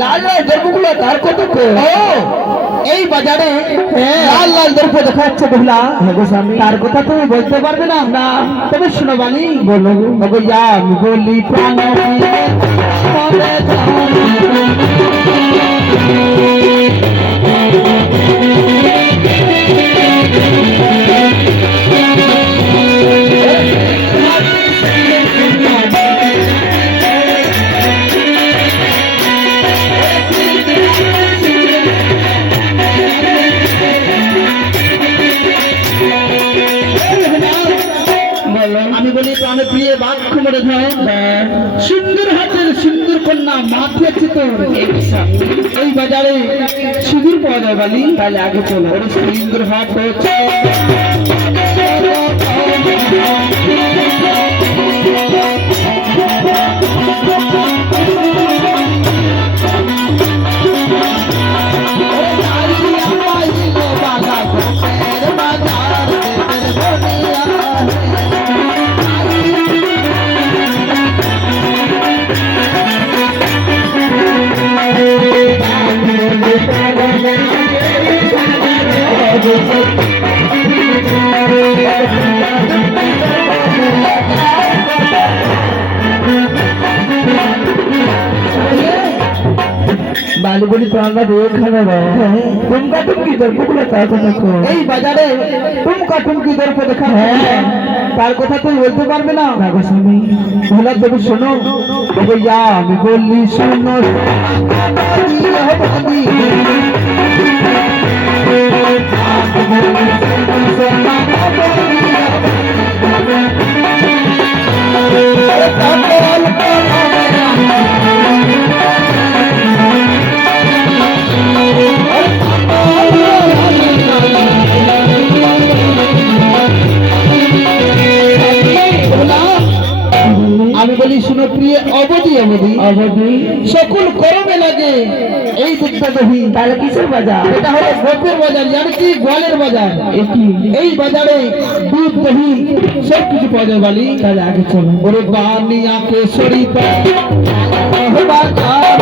লাল লাল দ্রব্যগুলো তার কত এই বাজারে লাল লাল দ্রব্য দেখা যাচ্ছে বেহুলা। তার কথা তুমি বলতে পারবে না? না, তবে শোনো বালি, বলো। আমি বলি প্রাণ আমি বলি প্রাণে প্রিয় বাক্য মনে ধর সুন্দর হাতের সুন্দর কন্যা মাথে আছে তোর এই বাজারে সুদূর পাওয়া যায় বালি। তাহলে আগে চলো, সুন্দর হাত হচ্ছে বালি বলি প্রাণটা এখানে টুমকা টুমকি দর্পগুলো তার কথা এই বাজারে টুমকা টুমকি দর্প দেখা। তার কথা তুই বলতে পারবে না? স্বামী ভোলার দেবী শোনো, আমি বললি শোনো আমি বলি শুনো প্রিয় অবধি অবধি অবধি সকল করমে লাগে এই দুধটা দহি। তাহলে কিসের বাজার? এটা হলো গোপের বাজার, জানি কি গোয়ালের বাজার। এই বাজারে দুধ দহি সব কিছু পাওয়া যায় বালি। তাহলে আগে চলো, ওরে বানি আঁকে সরিতা বাজার